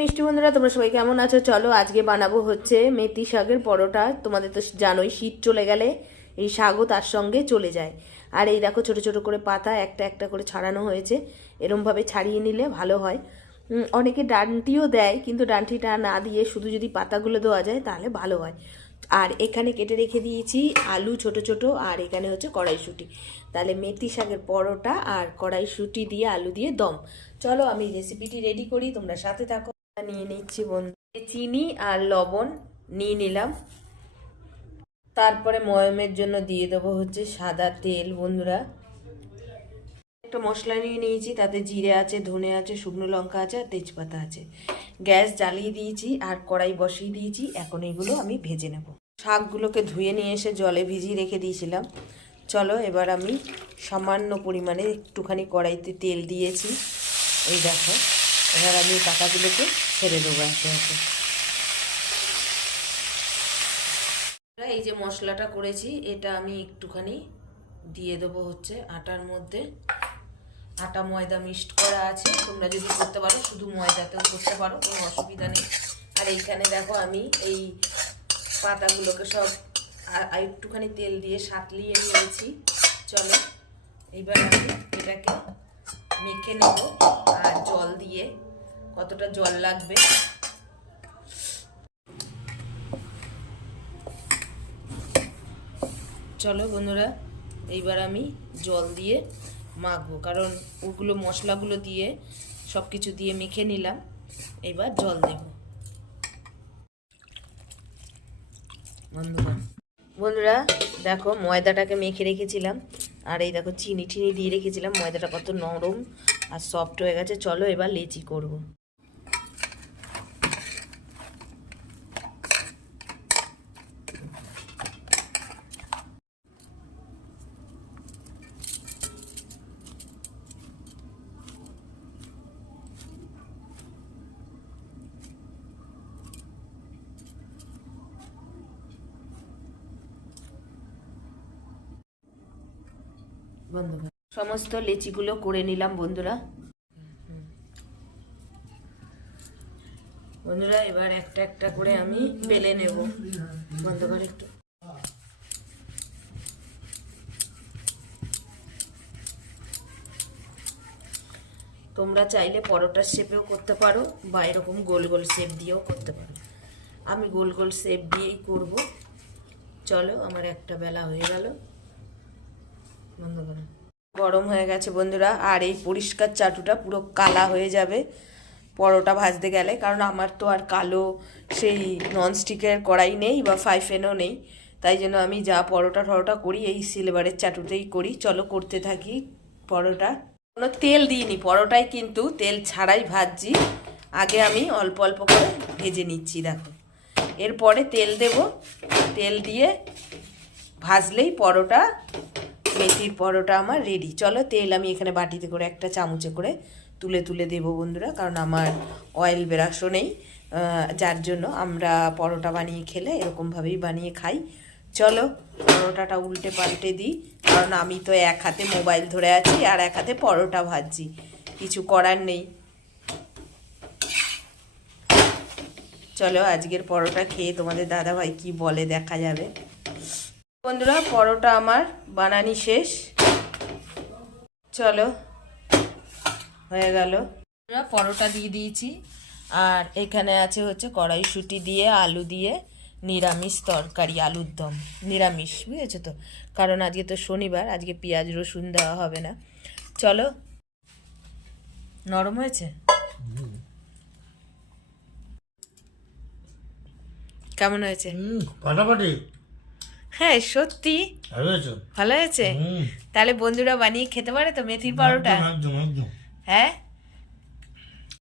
মিষ্টি বন্ধুরা, তোমরা সবাই কেমন আছো? চলো আজকে বানাবো হচ্ছে মেথি শাকের পরোটা। তোমাদের তো জানোই শীত চলে গেলে এই শাকও তার সঙ্গে চলে যায়। আর এই দেখো ছোট ছোট করে পাতা একটা একটা করে ছাড়ানো হয়েছে। এরমভাবে ছাড়িয়ে নিলে ভালো হয়। অনেকে ডান্টিও দেয়, কিন্তু ডান্টিটা না দিয়ে শুধু যদি পাতাগুলো দেওয়া যায় তাহলে ভালো হয়। আর এখানে কেটে রেখে দিয়েছি আলু ছোট ছোট, আর এখানে হচ্ছে কড়াইশুঁটি। তাহলে মেথি শাকের পরোটা আর কড়াইশুঁটি দিয়ে আলু দিয়ে দম। চলো আমি রেসিপিটি রেডি করি, তোমরা সাথে থাকো। নিয়ে নিচ্ছি বন্ধু, চিনি আর লবণ নিয়ে নিলাম। তারপরে ময়মের জন্য দিয়ে দেবো হচ্ছে সাদা তেল বন্ধুরা। একটা মশলা নিয়ে নিয়েছি, তাতে জিরে আছে, ধনে আছে, শুকনো লঙ্কা আছে আর তেজপাতা আছে। গ্যাস জ্বালিয়ে দিয়েছি আর কড়াই বসিয়ে দিয়েছি। এখন এগুলো আমি ভেজে নেব। শাকগুলোকে ধুয়ে নিয়ে এসে জলে ভিজিয়ে রেখে দিয়েছিলাম। চলো এবার আমি সামান্য পরিমাণে একটুখানি কড়াইতে তেল দিয়েছি। এই দেখো, এবার আমি পাতাগুলোকে ছেড়ে দেবো একে একে। এই যে মশলাটা করেছি, এটা আমি একটুখানি দিয়ে দেবো হচ্ছে আটার মধ্যে। আটা ময়দা মিক্সড করা আছে, তোমরা যদি করতে পারো শুধু ময়দাতেও করতে পারো, কোনো অসুবিধা নেই। আর এইখানে দেখো আমি এই পাতাগুলোকে সব একটুখানি তেল দিয়ে সাঁতলিয়ে নিয়েছি। চলো এইবার আমি এটাকে মেখে নেব আর জল দিয়ে। কতটা জল লাগবে চলো বন্ধুরা, এইবার আমি জল দিয়ে মাখবো, কারণ ওগুলো মশলাগুলো দিয়ে সব কিছু দিয়ে মেখে নিলাম। এবার জল দেব বন্ধুরা। দেখো ময়দাটাকে মেখে রেখেছিলাম, আর এই দেখো চিনি টিনি দিয়ে রেখেছিলাম। ময়দাটা কত নরম আর সফট হয়ে গেছে। চলো এবার লেচি করব। বন্ধুরা সমস্ত লেচিগুলো করে নিলাম বন্ধুরা। বন্ধুরা এবার একটা একটা করে আমি বেলে নেব। বন্ধ করে একটু। তোমরা চাইলে পরোটার শেপেও করতে পারো বা এরকম গোল গোল শেপ দিয়েও করতে পারো। আমি গোল গোল শেপ দিয়েই করব। চলো আমার একটা বেলা হয়ে গেল। বন্ধ করো। গরম হয়ে গেছে বন্ধুরা, আর এই পরিষ্কার চাটুটা পুরো কালা হয়ে যাবে পরোটা ভাজতে গেলে, কারণ আমার তো আর কালো সেই ননস্টিকের কড়াই নেই বা ফ্রাইপ্যানও নেই। তাই জন্য আমি যা পরোটা করি এই সিলভারের চাটুতেই করি। চলো করতে থাকি পরোটা। কোনো তেল দিইনি পরোটায়, কিন্তু তেল ছাড়াই ভাজছি। আগে আমি অল্প অল্প করে ভেজে নিচ্ছি দেখো। এরপরে তেল দেব, তেল দিয়ে ভাজলেই পরোটা, মেথির পরোটা আমার রেডি। চলো তেল আমি এখানে বাটিতে করে একটা চামচে করে তুলে তুলে দেবো বন্ধুরা, কারণ আমার অয়েল ব্রাশও নেই, যার জন্য আমরা পরোটা বানিয়ে খেলে এরকমভাবেই বানিয়ে খাই। চলো পরোটাটা উল্টে পাল্টে দিই, কারণ আমি তো এক হাতে মোবাইল ধরে আছি আর এক হাতে পরোটা ভাজছি, কিছু করার নেই। চলো আজকের পরোটা খেয়ে তোমাদের দাদাভাই কি বলে দেখা যাবে। বন্ধুরা পরোটা আমার বানানি শেষ। চলো হয়ে গেল। পরোটা দিয়ে দিয়েছি, আর এখানে আছে হচ্ছে কড়াইশুঁটি দিয়ে আলু দিয়ে নিরামিষ তরকারি, আলুর দম নিরামিষ, বুঝেছো তো, কারণ আজকে তো শনিবার, আজকে পেঁয়াজ রসুন দেওয়া হবে না। চলো। নরম হয়েছে? কেমন হয়েছে? ফাটাফাটি। হ্যাঁ সত্যি ভালো হয়েছে। তাহলে বন্ধুরা বানিয়ে খেতে পারে তো মেথির পরোটা? একদম একদম। হ্যাঁ